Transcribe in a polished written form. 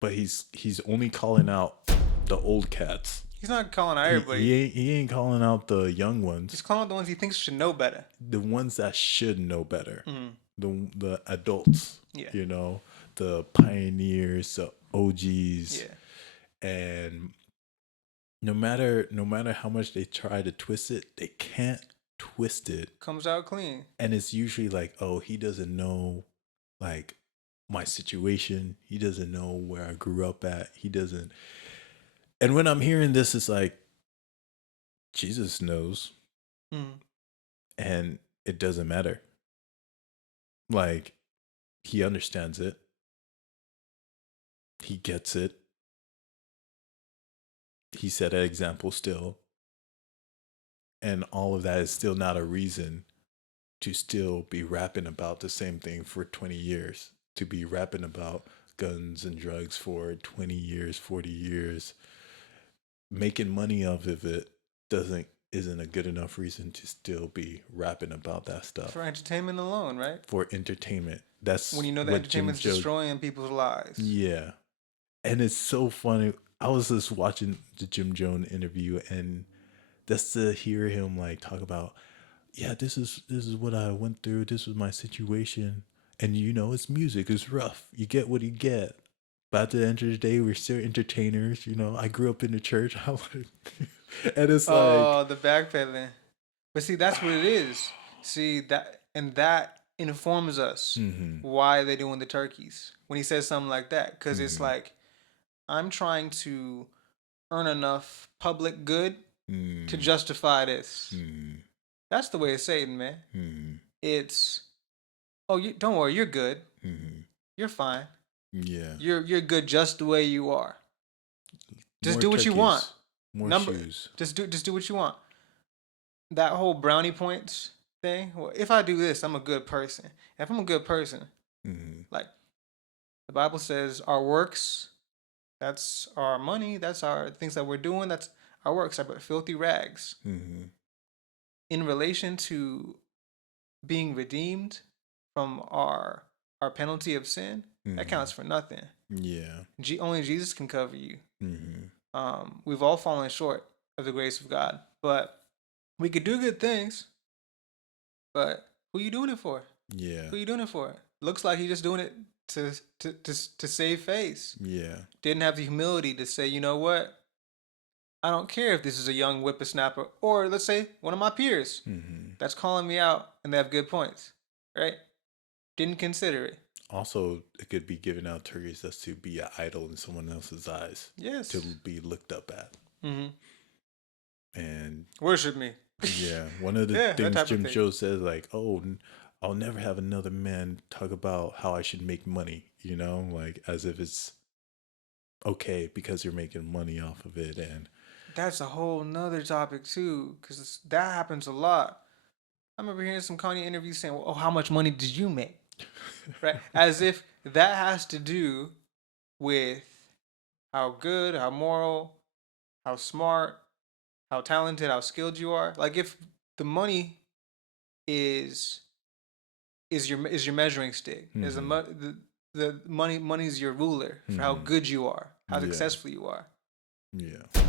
but he's only calling out the old cats. He's not calling out everybody. He ain't calling out the young ones. He's calling out the ones he thinks should know better. The ones that should know better. Mm-hmm. The adults. Yeah. You know, the pioneers, the OGs. Yeah. And no matter how much they try to twist it, they can't twist it. Comes out clean. And it's usually like, oh, he doesn't know like my situation. He doesn't know where I grew up at. He doesn't. And when I'm hearing this, it's like, Jesus knows. Mm. And it doesn't matter. Like, he understands it. He gets it. He set an example still. And all of that is still not a reason to still be rapping about the same thing for 20 years. To be rapping about guns and drugs for 20 years, 40 years. Making money off of it isn't a good enough reason to still be rapping about that stuff. For entertainment alone, right? For entertainment. That's when you know that entertainment's destroying people's lives. Yeah. And it's so funny. I was just watching the Jim Jones interview, and that's to hear him like talk about, yeah, this is what I went through. This was my situation. And you know, it's music. It's rough. You get what you get. But at the end of the day, we're still entertainers. You know, I grew up in the church. And it's like, oh, the backpedaling. But see, that's what it is. See, that informs us why they're doing the turkeys. When he says something like that. Because it's like, I'm trying to earn enough public good to justify this. That's the way it's Satan, man. It's, oh, don't worry, you're good. You're fine. Yeah. You're good just the way you are. Just More do what turkeys, you want. More shoes. Just do what you want. That whole brownie points thing. Well, if I do this, I'm a good person. If I'm a good person, like the Bible says, our works, that's our money, that's our things that we're doing, that's our works, are filthy rags. In relation to being redeemed from our penalty of sin, that counts for nothing. Yeah. Only Jesus can cover you. We've all fallen short of the grace of God, but we could do good things. But who are you doing it for? Yeah. Who are you doing it for? Looks like you're just doing it to save face. Yeah. Didn't have the humility to say, you know what? I don't care if this is a young whippersnapper, or let's say one of my peers that's calling me out and they have good points, right? Didn't consider it. Also, it could be giving out turkeys just to be an idol in someone else's eyes. Yes. To be looked up at. And worship me. Yeah. One of the things Jim Jones says, like, oh, I'll never have another man talk about how I should make money, you know, like as if it's okay because you're making money off of it. And that's a whole nother topic too, because that happens a lot. I remember hearing some Kanye interviews saying, well, oh, how much money did you make? Right? As if that has to do with how good, how moral, how smart, how talented, how skilled you are. Like if the money is your measuring stick, is the money's your ruler for how good you are, how successful you are. Yeah.